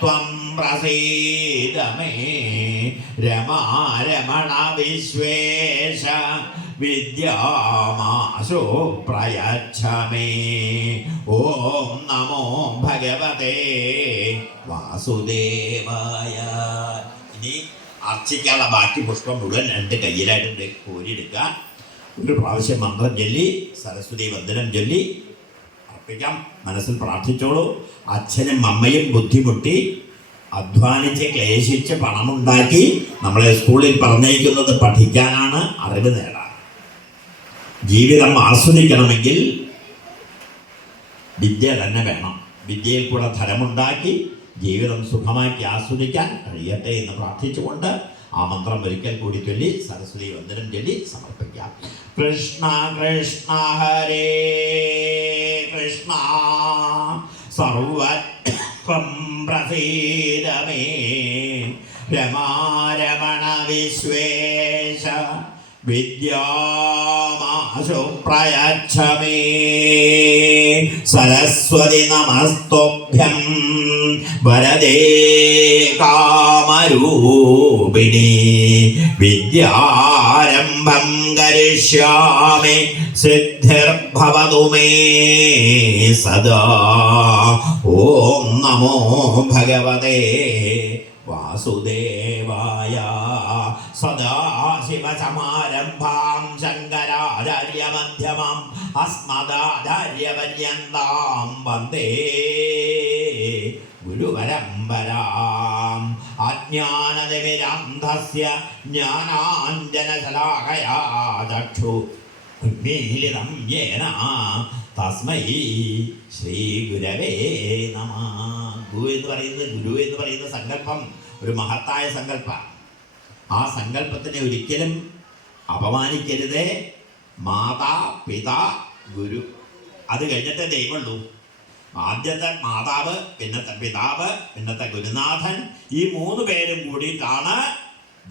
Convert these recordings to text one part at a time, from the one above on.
ത്വം പ്രസീദ may രമാരമണ Vishwesha വിദ്യാമാശു പ്രയച്ഛ may. ഓം നമോ ഭഗവതേ വാസുദേവായ. ഇനി അർച്ചിക്കാനുള്ള ബാക്കി പുഷ്പം മുഴുവൻ 2 കയ്യിലായിട്ട് കോരിയെടുക്കുക. ഒരു പ്രാവശ്യം മന്ത്രം ചൊല്ലി സരസ്വതി വന്ദനം ചൊല്ലി അർപ്പിക്കാം. മനസ്സിൽ പ്രാർത്ഥിച്ചോളൂ. അച്ഛനും അമ്മയും ബുദ്ധിമുട്ടി അധ്വാനിച്ച് ക്ലേശിച്ച് പണമുണ്ടാക്കി നമ്മളെ സ്കൂളിൽ പറഞ്ഞയക്കുന്നത് പഠിക്കാനാണ്, അറിവ് നേടാൻ. ജീവിതം ആസ്വദിക്കണമെങ്കിൽ വിദ്യ തന്നെ വേണം. വിദ്യയിൽ കൂടെ ധനമുണ്ടാക്കി ജീവിതം സുഖമാക്കി ആസ്വദിക്കാൻ കഴിയട്ടെ എന്ന് പ്രാർത്ഥിച്ചുകൊണ്ട് ആ മന്ത്രം ഒരിക്കൽ കൂടി ചൊല്ലി സരസ്വതി വന്ദനം ചൊല്ലി സമർപ്പിക്കാം. കൃഷ്ണ കൃഷ്ണ ഹരേ കൃഷ്ണ സർവത്വം പ്രസീദ മേ രമാരമണ വിശ്വേശ വിദ്യാമാശു പ്രയച്ഛ മേ. സരസ്വതി നമസ്തുഭ്യം വരദേ കാമരൂപിണി വിദ്യാരംഭം കരിഷ്യാമി സിദ്ധിർഭവതു മേ സദാ. ഓം നമോ ഭഗവതേ വാസുദേവായ. സദാശിവസമാരംഭാം ശങ്കരാചാര്യമധ്യമാം അസ്മദാചാര്യപര്യന്താം വന്ദേ ഗുരുപരമ്പരാം. അജ്ഞാനതിമിരാന്ധസ്യ ജ്ഞാനാഞ്ജനശലാകയാ ചക്ഷു ഉന്മീലിതം യേന തസ്മൈ ശ്രീ ഗുരവേ നമഃ. ഗുരു എന്ന് പറയുന്ന സങ്കല്പം ഒരു മഹത്തായ സങ്കല്പം. ആ സങ്കല്പത്തിനെ ഒരിക്കലും അപമാനിക്കരുതേ. മാതാ പിതാ ഗുരു, അത് കഴിഞ്ഞിട്ടേ ദൈവമുള്ളൂ. ആദ്യത്തെ മാതാവ്, പിന്നത്തെ പിതാവ്, പിന്നത്തെ ഗുരുനാഥൻ, ഈ 3 പേരും കൂടിയിട്ടാണ്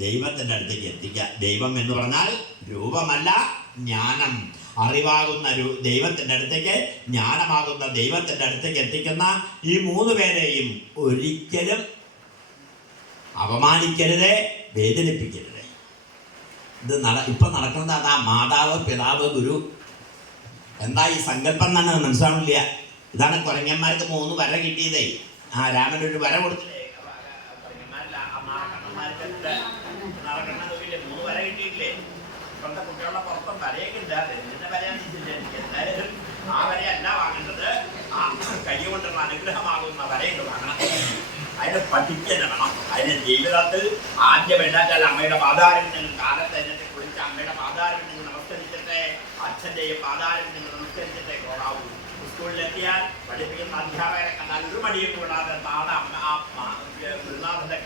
ദൈവത്തിൻ്റെ അടുത്തേക്ക് എത്തിക്കുക. ദൈവം എന്ന് പറഞ്ഞാൽ രൂപമല്ല, ജ്ഞാനം, അറിവാകുന്ന ദൈവത്തിൻ്റെ അടുത്തേക്ക്, ജ്ഞാനമാകുന്ന ദൈവത്തിൻ്റെ അടുത്തേക്ക് എത്തിക്കുന്ന ഈ 3 പേരെയും ഒരിക്കലും അപമാനിക്കരുതേ, വേദനിപ്പിക്കരുതേ. ഇത് ഇപ്പം നടക്കുന്നത് അതാ. മാതാവ് പിതാവ് ഗുരു. എന്താ ഈ സങ്കല്പം തന്നെ മനസ്സിലാവില്ല. ഇതാണ് കുരങ്ങന്മാർക്ക് 3 വര കിട്ടിയതേ. ആ രാമനൊരു വര കൊടുത്തില്ലേ, 3 വര കിട്ടിയിട്ടില്ലേ. ഇപ്പോഴത്തെ കുട്ടികളുടെ പുറത്തും വരയൊക്കെ ഇല്ലാതെ എന്തിന്റെ വരയാണെന്നില്ല. എനിക്ക് എന്തായാലും ആ വരയല്ല വാങ്ങേണ്ടത്, ആ കൈ കൊണ്ടുള്ള അനുഗ്രഹമാകുന്ന വരയുണ്ട് വാങ്ങണം. അതിനെ പഠിക്കുക വേണം. അതിന് ജീവിതത്തിൽ ആദ്യം എന്താച്ചാൽ അമ്മയുടെ പാതാരം നിങ്ങൾ കാലത്ത് എന്നിട്ട് കുളിച്ച് അമ്മയുടെ പാതാരം നിങ്ങൾ നമസ്കരിച്ചിട്ടേ, അച്ഛൻ്റെയും പാതാരം നിങ്ങൾ നമസ്കരിച്ചിട്ടേ പോകാവൂ. സ്കൂളിലെത്തിയാൽ പഠിപ്പിക്കുന്ന അധ്യാപകരെ കണ്ടാൽ ഒരു മടിയും കൂടാതെ ഗുരുനാഥന്റെ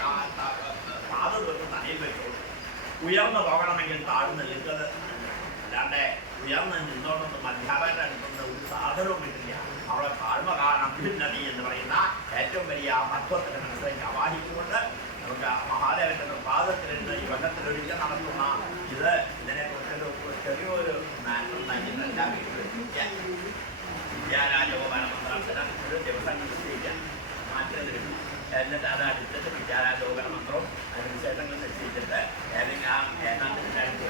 പാത തൊട്ട് തലയിൽ വെച്ചോളൂ. ഉയർന്നു പോകണമെങ്കിൽ താഴ്ന്ന് നിൽക്കുന്നത്, അല്ലാണ്ട് ഉയർന്ന് നിന്നോടൊന്നും അധ്യാപകരുടെ അടുത്തുനിന്ന് ഒരു സാധനവും കിട്ടില്ല. അവിടെ താഴ്മ കാരണം അഭ്യുന്നതി എന്ന് പറയുന്ന ഏറ്റവും വലിയ തത്വത്തിന്റെ മനസ്സിലേക്ക് ആവാഹിച്ചുകൊണ്ട് നമുക്ക് മഹാദേവന്റെ പാദത്തിലിരുന്ന് ഈ കൊല്ലത്തിലൊരിക്കൽ നടത്തുന്ന ഇതിനെക്കുറിച്ചൊരു ചെറിയൊരു മാറ്റം നൽകുന്ന വിദ്യാരാജോപനമന്ത്രത്തിന് ഒരു ദിവസം നിശ്ചയിക്കാം, മാറ്റത്തിലും എന്നിട്ട് അത് അടുത്തിട്ട് വിദ്യാരാജോപന മന്ത്രവും അതിന് വിശേഷങ്ങൾ നിശ്ചയിച്ചിട്ട് ഏതെങ്കിലും ഏതാണ്ടിൻ്റെ അടുത്ത്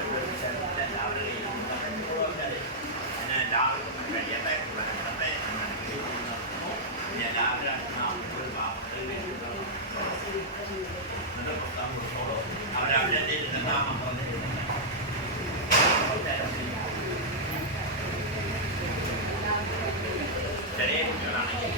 എല്ലാവരുടെയും എല്ലാവർക്കും കഴിയട്ടെ. ചെറിയ കുട്ടികളാണെങ്കിൽ